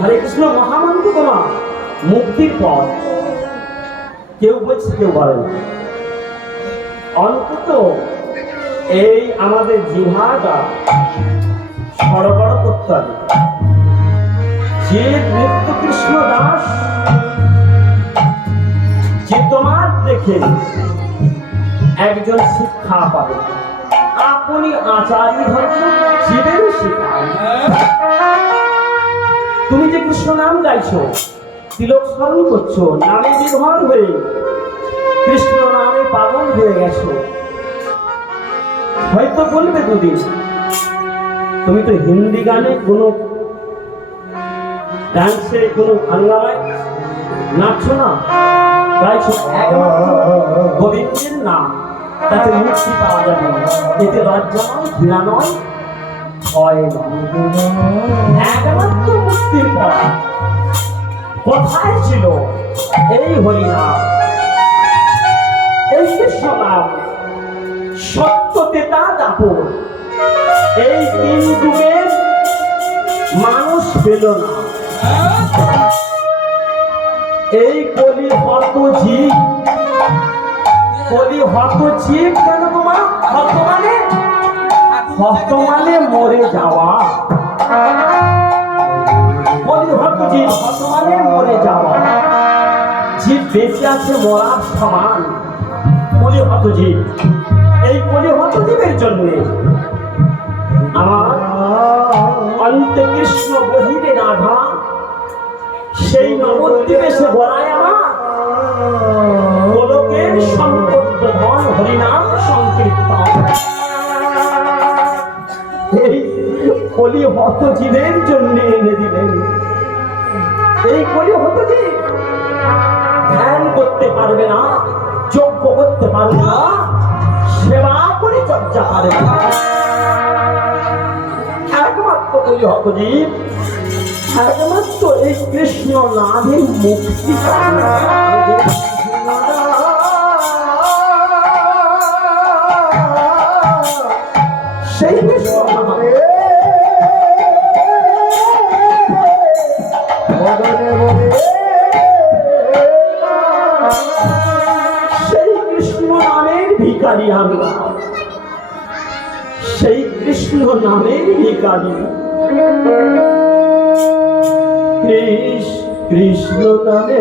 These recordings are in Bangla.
হরে কৃষ্ণ মহামন্ত্র তোমার মুক্তির পথ। কেউ বলছে কেউ বলে না। অন্তত এই আমাদের জিহ্বাটা সড়বড় করতে হবে। যে নৃত্য কৃষ্ণ দাস যে তোমার দেখে একজন শিক্ষা পাবে, আপনি আচার্য ধর্ম জীবের শিখায়। তুমি যে কৃষ্ণ নাম গাইছো, তিলক স্মরণ করছো, নামে বিভোর হয়ে কৃষ্ণ নামে পাগল হয়ে গেছো, হয়তো বলবে দুদিন তুমি তো হিন্দি গানে কোনো ডান্সে কোনো হাঙ্গামায় নাচছো না, গাইছো একমাত্র গোবিন্দের নাম, তাতে মুক্তি পাওয়া যাবে। এতে লজ্জা নয়, ঘৃণা নয়, ভয় নয়, একমাত্র মুক্তির পথ। কোথায় ছিল এই হরিনাম, এই কৃষ্ণ নাম? সত্যতে তা দাপন এই তিন যুগের মানুষ পেল না। এই কলি হত জীব, কলি হত জীব কেন তোমার? হত মানে মরে যাওয়া। কলি হত জীব, হত মানে মরে যাওয়া। জীব বেঁচে আছে মরার সমান। কলি হত জীব, এই কলি হত জীবের জন্য আমার অন্তে কৃষ্ণ বহিরে রাধা, সেই নবদ্বীপে সে বলায় আমার গোলকের সম্পদ ধন হরিনাম সংকীর্তন। এই কলি হত জীবের জন্য এনে দিলেন। এই কলি হত জীব ধ্যান করতে পারবে না, যজ্ঞ করতে পারবে না, সেবা পরিচর্যা পারবে না। একমাত্র কলি হত জীব, একমাত্র এই কৃষ্ণ নামে মুক্তি। সেই কৃষ্ণ নামে সেই কৃষ্ণ নামের ভিখারি আমরা, সেই কৃষ্ণ নামের ভিখারি। কৃষ্ণ নামে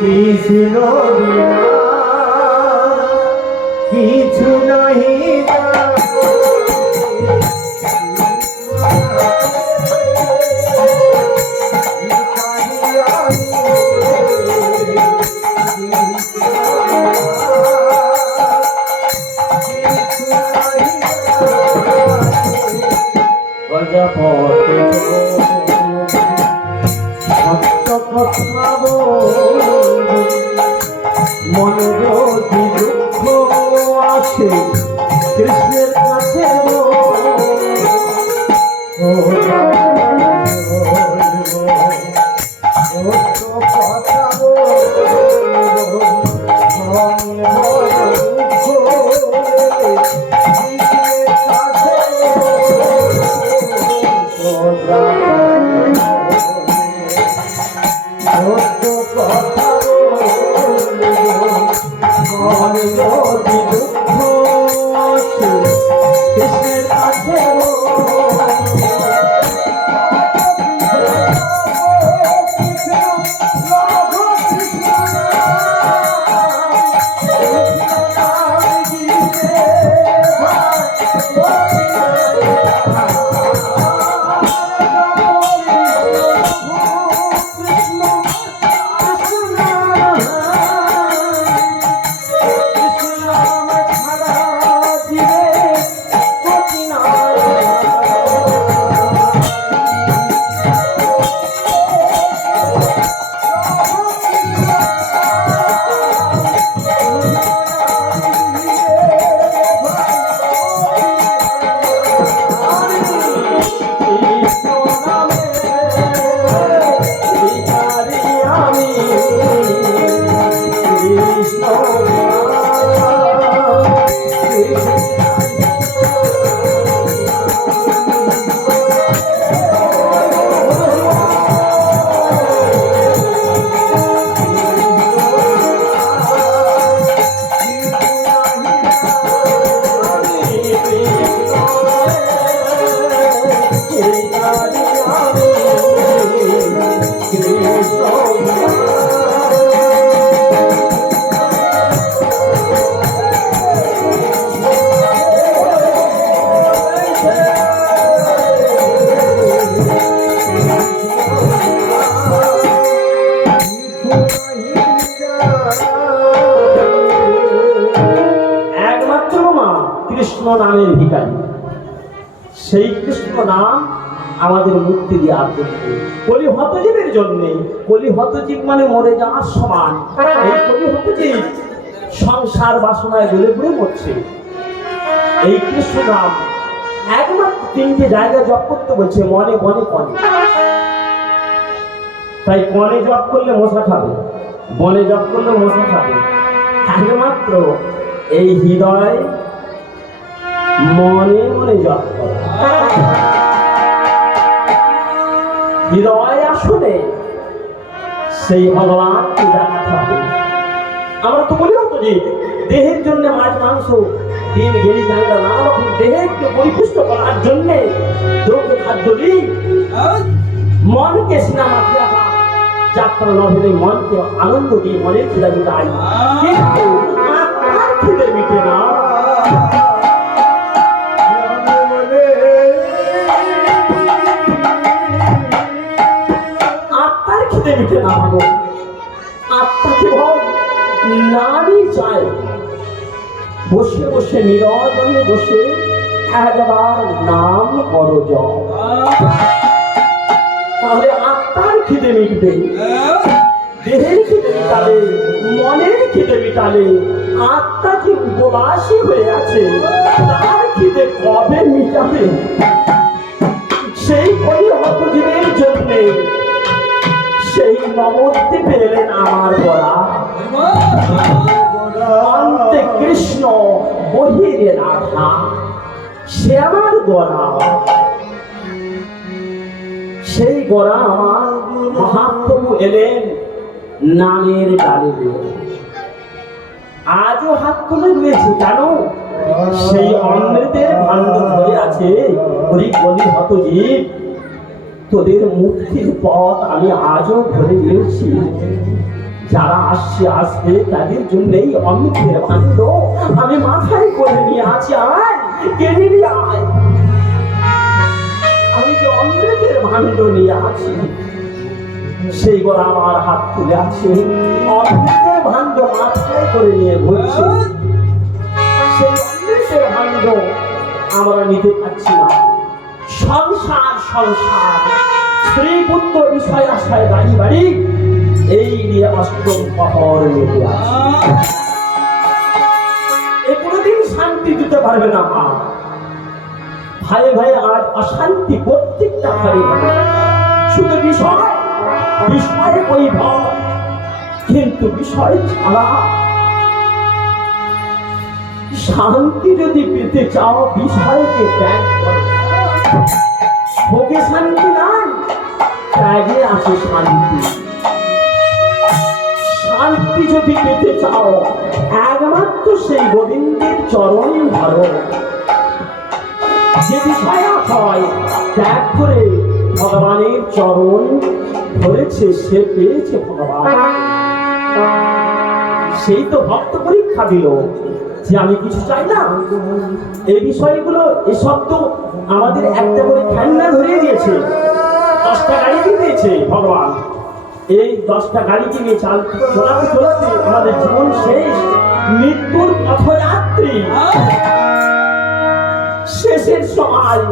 কৃষ্ণ কিছু নাহি মনে যদি দুঃখ আসে কৃষ্ণের কাছে কথা সেই কৃষ্ণ নাম আমাদের মুক্তি দেওয়ার জন্য, কলি হতজীবের জন্যে। কলি হতজীব মানে মরে যাওয়ার সমান। এই কলি হতজীব সংসার বাসনায় গলে পড়ে মরছে। এই কৃষ্ণ নাম একমাত্র তিনটে জায়গায় জপ করতে বলছে, মনে মনে কনে। তাই কনে জপ করলে মশা খাবে, বনে জপ করলে মশা খাবে। একমাত্র এই হৃদয় মনে মনে জপ করা, হৃদয় আসলে সেই ভগবানকে দেখাতে হবে। আমরা তো বলি হতো যে দেহের জন্য মাছ মাংস ডিম গেড়ি চাঙ্গা নানা রকম দেহকে পরিপুষ্ট করার জন্যে দ্রব্য খাদ্য দিই, মনকে সিনেমাতে রাখা যাত্রা নভেলে মনকে আনন্দ দিয়ে মনের খিদা মিটাই, কিন্তু আত্মার খিদে মিটে না। আত্মার খিদে মিটে না, আত্মাকে ভোগ নারী চায়। বসে বসে নিরজনে বসে একবার নাম করো জপ, তাহলে আত্মার খিদে মিটবে। দেহের খিদে মিটালে, মনের খিদে মিটালে, আত্মা যে উপবাসী হয়ে আছে তার খিদে কবে মিটাবে? সেই কলি হতজীবের জন্যে সেই নবদ্বীপে এলেন আমার গড়া। অন্তে কৃষ্ণ বহিরে রাধা, সে আমার গড়া। সেই গড়া আমার মহাপ্রভু এলেন নামের ডালে। আজও হাত তুলে রয়েছে, কেন? সেই অমৃতের ভাণ্ড ধরে আছে। কলি হতজীব, তোদের মুক্তির পথ আমি আজও ধরে নিয়েছি। যারা আসবে তাদের জন্যই অমৃতের ভাণ্ড আমি মাথায় করে নিয়ে আছি। আয় কেড়ে নিয়ে আয়, আমি যে অমৃতের ভাণ্ড নিয়ে আছি। সেই গোড়া আমার হাত তুলে আছে, অমৃতের ভাণ্ড মাথায় করে নিয়ে ঘুরছে। সেই অমৃতের ভাণ্ড আমরা নিতে পারছি না। সংসার সংসার, স্ত্রী পুত্র বিষয় আশায় বাড়ি বাড়ি, এই নিয়ে অষ্টম প্রহর লেগে আছে। এ কোনোদিন শান্তি দিতে পারবে না মা। ভাই ভাই আজ অশান্তি প্রত্যেকটা ঘরে ঘরে, শুধু বিষয় বিষয়ে বৈভব, কিন্তু বিষয় ছাড়া শান্তি যদি পেতে চাও বিষয়কে ত্যাগ করো। ভোগে শান্তি নাই, ত্যাগে আছে শান্তি। শান্তি যদি পেতে চাও একমাত্র সেই গোবিন্দের চরণ ধরো। যে বিষয় হয় ত্যাগ করে ভগবানের চরণ ধরেছে, সে পেয়েছে ভগবান। সেই তো ভক্ত পরীক্ষা দিল যে আমি কিছু চাই না। এই বিষয়গুলো এসব তো আমাদের একটা করে ঠান্ডা ধরিয়ে দিয়েছে। 10টা গাড়ি দিয়েছে ভগবান, এই 10টা গাড়ি কিনে চলাতে চলাতে আমাদের জীবন শেষ, মৃত্যুর পথযাত্রী। শেষের সময়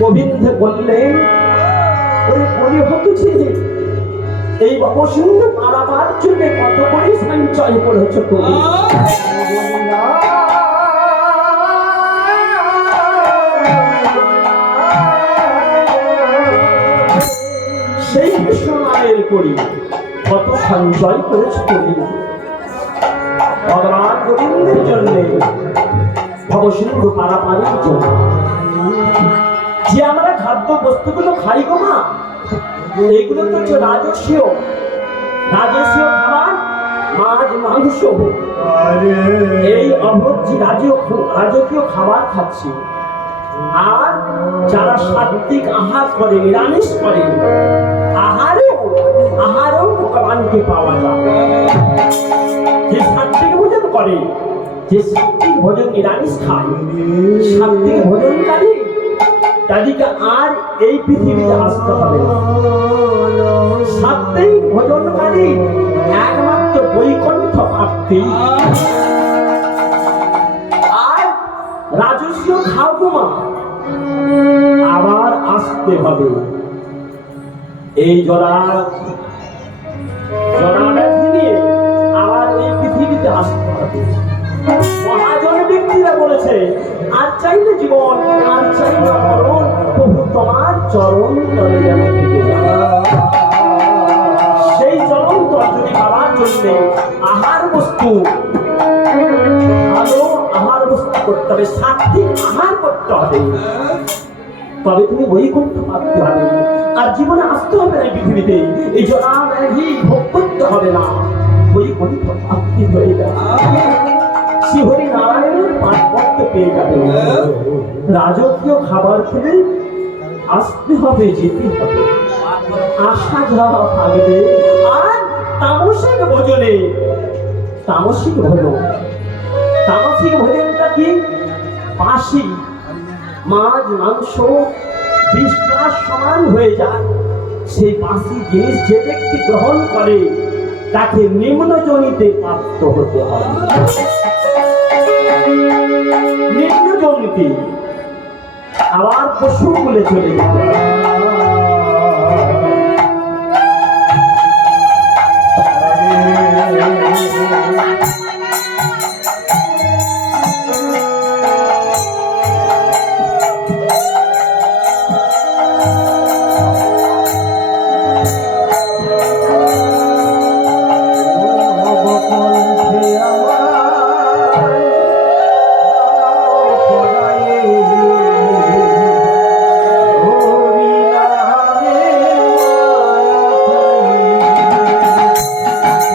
গোবিন্দ বললেন, ওরে কলি হতজীব, এই অবসিন্ধু পারাবার জন্য কত করে সঞ্চয় করেছ তুমি? সেই কৃষ্ণের করি কত সঞ্চয় করেছ তুমি? ভগবান গোবিন্দের জন্য, ভবসিন্ধু পারাপারের জন্য। যে আমরা খাদ্য বস্তুগুলো খাই গো মা, এইগুলো তো হচ্ছে রাজস্বীয় খাবার, মাছ মাংস, এই অভোজ্য রাজকীয় খাবার খাচ্ছি। আর যারা সাত্বিক আহার করে, নিরামিষ করে, আহারেও ভগবানকে পাওয়া যায়। যে সাত্বিক ভোজন করে, যে সাত্বিক ভোজন নিরামিষ খায়, সাত্বিক ভোজনকারী তাদেরকে আর এই পৃথিবীতে আসতে হবে না। সাত্বিক ভোজনকারী একমাত্র বৈকুণ্ঠ প্রাপ্তি। আর রাজস্ব খাও তোমা, আসতে হবে। এই জরা ব্যাধি নিয়ে আবার এই পৃথিবীতে আসতে হবে। মহাজন ব্যক্তিরা বলেছে, আর চাইলে জীবন, আর চাইলে মরণ, প্রভু তোমার চরণ তলে যেন থেকে যায়। সেই চরণ তল যদি পাওয়ার জন্য আহার বস্তু, ভালো আহার বস্তু করতে হবে, সাত্বিক আহার করতে হবে, তবে তুমি বৈকুণ্ঠ পাতে হবে। আর জীবনে আসতে হবে না পৃথিবীতে, এই জরা ব্যাধি ভোগ করতে হবে না, বৈকুণ্ঠ প্রাপ্তি হয়ে যাবে। শ্রীহরি নারায়ণের পাঠপত্র পেয়ে যাবে। রাজকীয় খাবার খেলে আসতে হবে, যেতে হবে, আসা যাওয়া থাকবে। আর তামসিক ভোজনে, তামসিক ভোজন, তামসিক ভোজনটা কি? বাসি মাছ মাংস বিষটার সমান হয়ে যায়। সেই বাসি জিনিস যে ব্যক্তি গ্রহণ করে তাকে নিম্নজনিতে প্রাপ্ত হতে হবে। নিম্নজনিতে আবার পশু বলে চলে যাবে।